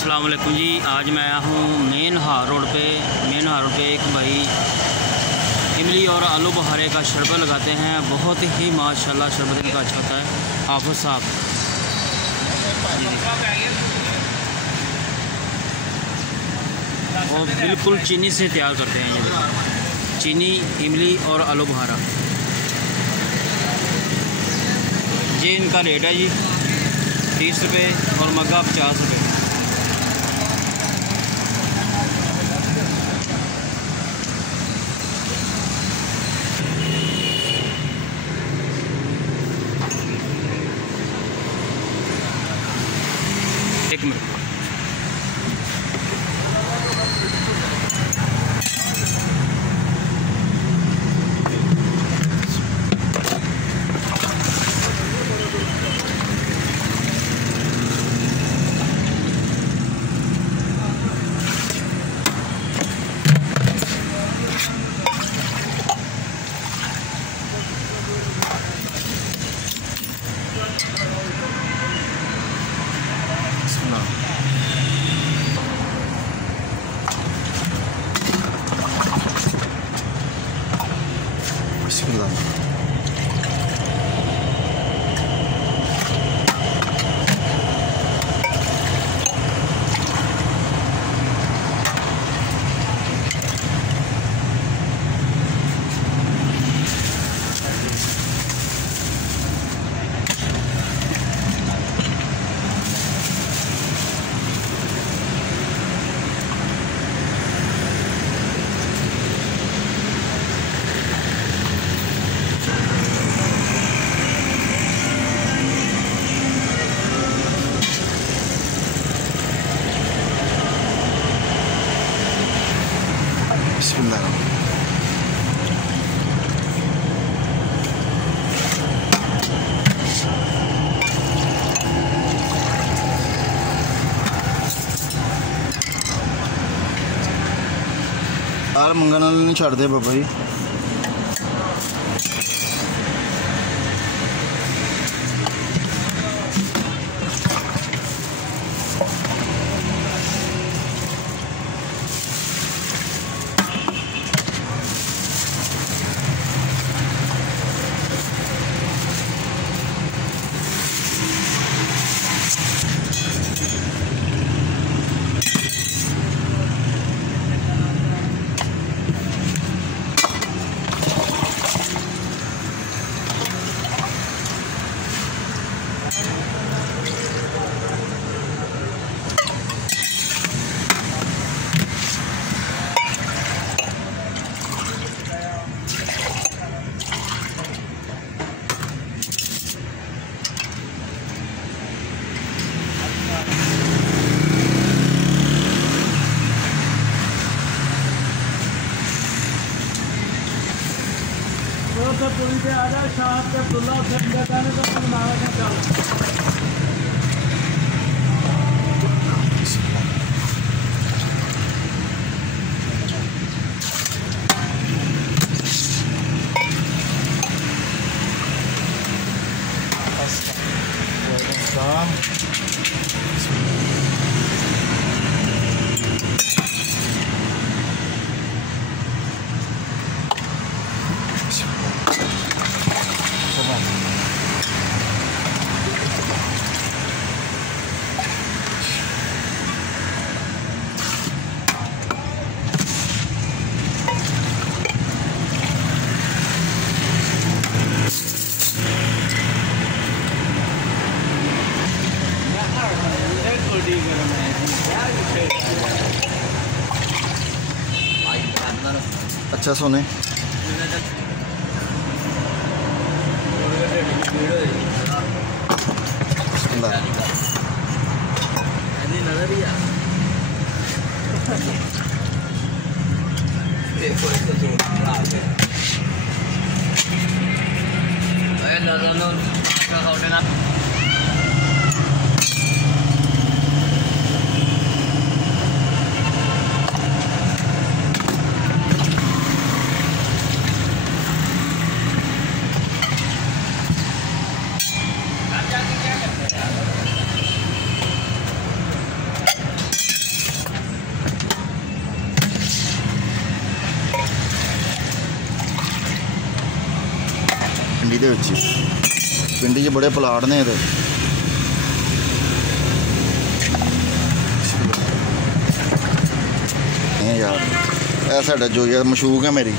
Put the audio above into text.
अस्सलाम वालेकुम जी। आज मैं आया हूँ मेन हार रोड पे एक भाई इमली और आलू बुखारे का शरबत लगाते हैं। बहुत ही माशाल्लाह शरबत इनका अच्छा होता है। हाफिज़ साहब और बिल्कुल चीनी से तैयार करते हैं। ये देखो, चीनी, इमली और आलू बुखारा। ये इनका रेट है जी 30 रुपये और मग्गा 50 रुपये। एक मिनट। बिस्मिल्लाह। यार मंगन नहीं छड़ दे बाबा जी। तो पुलिस पे आ जाए शाह के अब्दुल्ला हुसैन जाने तो बनाया था चल। अच्छा सोने ਦੇ ਵਿੱਚ ਹੀ। ਪਿੰਡੀ 'ਚ ਬੜੇ ਪਲਾਟ ਨੇ ਇਹਦੇ। ਇਹ ਯਾਰ ਇਹ ਸਾਡਾ ਜੋ ਯਾਰ ਮਸ਼ੂਕ ਹੈ ਮੇਰੀ।